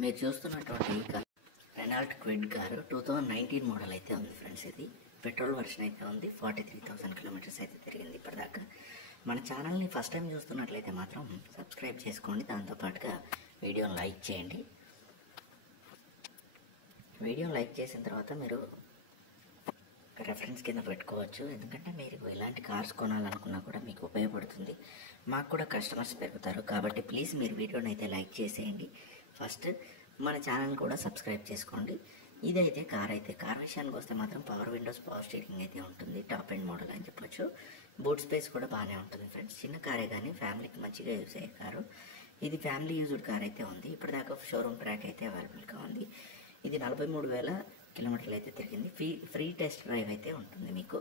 మీరు చూస్తున్నటువంటి Renault quid car 2019 model అయితే ఉంది ఫ్రెండ్స్. ఇది పెట్రోల్ వర్షన్ అయితే ఉంది. 43,000 కిలోమీటర్స్ అయితే తిరిగింది ఇప్పటిదాకా. మన ఛానల్ని ఫస్ట్ టైం చూస్తున్నట్లయితే మాత్రం సబ్స్క్రైబ్ చేసుకోండి. దాంతోపాటుగా వీడియోని లైక్ చేయండి. వీడియోని లైక్ చేసిన తర్వాత మీరు రెఫరెన్స్ కింద పెట్టుకోవచ్చు. ఎందుకంటే మీరు ఇలాంటి కార్స్ కొనాలనుకున్నా కూడా మీకు ఉపయోగపడుతుంది. మాకు కూడా కస్టమర్స్ పెరుగుతారు. కాబట్టి ప్లీజ్ మీరు వీడియోని అయితే లైక్ చేసేయండి. ఫస్ట్ మన ఛానల్ కూడా సబ్స్క్రైబ్ చేసుకోండి. ఇదైతే కార్ విషయానికి వస్తే మాత్రం పవర్ విండోస్, పవర్ స్టీరింగ్ అయితే ఉంటుంది. టాప్ ఎండ్ మోడల్ అని చెప్పొచ్చు. బూట్ స్పేస్ కూడా బాగానే ఉంటుంది ఫ్రెండ్స్. చిన్న కారే కానీ ఫ్యామిలీకి మంచిగా యూజ్ అయ్యే కారు. ఇది ఫ్యామిలీ యూజ్డ్ కార్ అయితే ఉంది. ఇప్పటిదాకా షోరూమ్ ట్రాక్ అయితే అవైలబుల్గా ఉంది. ఇది 43,000 కిలోమీటర్లు అయితే తిరిగింది. ఫ్రీ టెస్ట్ డ్రైవ్ అయితే ఉంటుంది. మీకు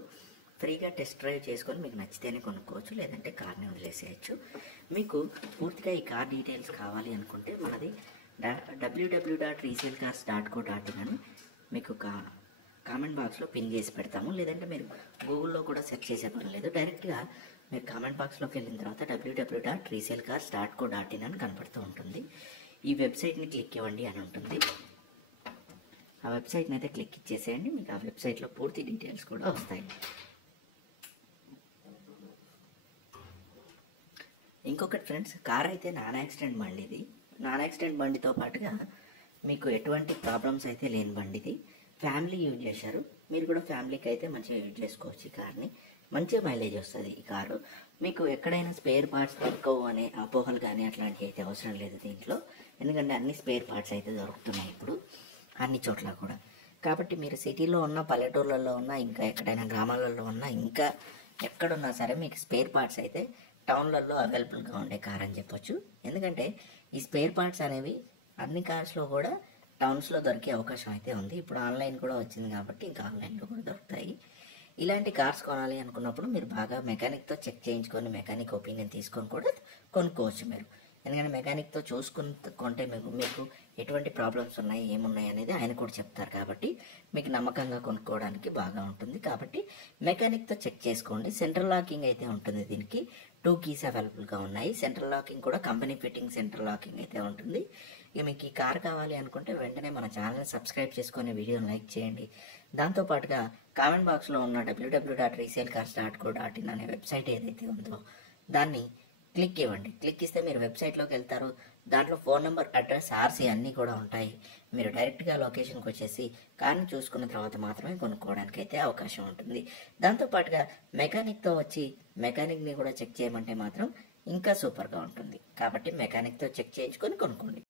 ఫ్రీగా టెస్ట్ డ్రైవ్ చేసుకొని మీకు నచ్చితేనే కొనుక్కోవచ్చు, లేదంటే కార్ని వదిలేసేయచ్చు. మీకు పూర్తిగా ఈ కార్ డీటెయిల్స్ కావాలి అనుకుంటే మనది www.resaleCars.co.in అని మీకు కామెంట్ బాక్స్లో పిన్ చేసి పెడతాము. లేదంటే మీరు గూగుల్లో కూడా సెర్చ్ చేసే పని లేదు. డైరెక్ట్గా మీరు కామెంట్ బాక్స్లోకి వెళ్ళిన తర్వాత www.resaleCars.co.in అని కనపడుతూ ఉంటుంది. ఈ వెబ్సైట్ని క్లిక్ ఇవ్వండి అని ఉంటుంది. ఆ వెబ్సైట్ని అయితే క్లిక్ ఇచ్చేసేయండి. మీకు ఆ వెబ్సైట్లో పూర్తి డీటెయిల్స్ కూడా వస్తాయి. ఇంకొకటి ఫ్రెండ్స్, కార్ అయితే నాన్ యాక్సిడెంట్ బండి. ఇది నాన్ యాక్సిడెంట్ బండితో పాటుగా మీకు ఎటువంటి ప్రాబ్లమ్స్ అయితే లేని బండి. ఇది ఫ్యామిలీ యూజ్ చేశారు. మీరు కూడా ఫ్యామిలీకి అయితే మంచిగా యూజ్ చేసుకోవచ్చు. ఈ కార్ని మంచిగా మైలేజ్ వస్తుంది. ఈ కారు మీకు ఎక్కడైనా స్పేర్ పార్ట్స్ దొరకవు అనే అపోహలు కానీ అట్లాంటివి అయితే అవసరం లేదు దీంట్లో. ఎందుకంటే అన్ని స్పేర్ పార్ట్స్ అయితే దొరుకుతున్నాయి ఇప్పుడు అన్ని చోట్ల కూడా. కాబట్టి మీరు సిటీలో ఉన్న, పల్లెటూర్లలో ఉన్న, ఇంకా ఎక్కడైనా గ్రామాలలో ఉన్న, ఇంకా ఎక్కడున్నా సరే మీకు స్పేర్ పార్ట్స్ అయితే టౌన్లలో అవైలబుల్గా ఉండే కార్ అని చెప్పొచ్చు. ఎందుకంటే ఈ స్పేర్ పార్ట్స్ అనేవి అన్ని కార్స్లో కూడా టౌన్స్లో దొరికే అవకాశం అయితే ఉంది. ఇప్పుడు ఆన్లైన్ కూడా వచ్చింది కాబట్టి ఇంకా ఆన్లైన్లో కూడా దొరుకుతాయి. ఇలాంటి కార్స్ కొనాలి అనుకున్నప్పుడు మీరు బాగా మెకానిక్తో చెక్ చేయించుకొని, మెకానిక్ ఒపీనియన్ తీసుకొని కూడా కొనుక్కోవచ్చు మీరు. ఎందుకంటే మెకానిక్తో చూసుకుని కొంటే మీకు ఎటువంటి ప్రాబ్లమ్స్ ఉన్నాయి, ఏమున్నాయి అనేది ఆయన కూడా చెప్తారు. కాబట్టి మీకు నమ్మకంగా కొనుక్కోవడానికి బాగా ఉంటుంది. కాబట్టి మెకానిక్తో చెక్ చేసుకోండి. సెంట్రల్ లాకింగ్ అయితే ఉంటుంది. దీనికి 2 కీస్ అవైలబుల్గా ఉన్నాయి. సెంట్రల్ లాకింగ్ కూడా కంపెనీ ఫిట్టింగ్ సెంట్రల్ లాకింగ్ అయితే ఉంటుంది. ఇక మీకు ఈ కార్ కావాలి అనుకుంటే వెంటనే మన ఛానల్ని సబ్స్క్రైబ్ చేసుకొని వీడియోని లైక్ చేయండి. దాంతోపాటుగా కామెంట్ బాక్స్లో ఉన్న www.resaleCars.co.in అనే వెబ్సైట్ ఏదైతే ఉందో దాన్ని క్లిక్ ఇవ్వండి. క్లిక్ ఇస్తే మీరు వెబ్సైట్లోకి వెళ్తారు. దాంట్లో ఫోన్ నెంబర్, అడ్రస్, ఆర్సీ అన్నీ కూడా ఉంటాయి. మీరు డైరెక్ట్గా లొకేషన్కి వచ్చేసి కార్ని చూసుకున్న తర్వాత మాత్రమే కొనుక్కోవడానికి అయితే అవకాశం ఉంటుంది. దాంతోపాటుగా మెకానిక్తో వచ్చి మెకానిక్ని కూడా చెక్ చేయమంటే మాత్రం ఇంకా సూపర్గా ఉంటుంది. కాబట్టి మెకానిక్తో చెక్ చేయించుకొని కొనుక్కోండి.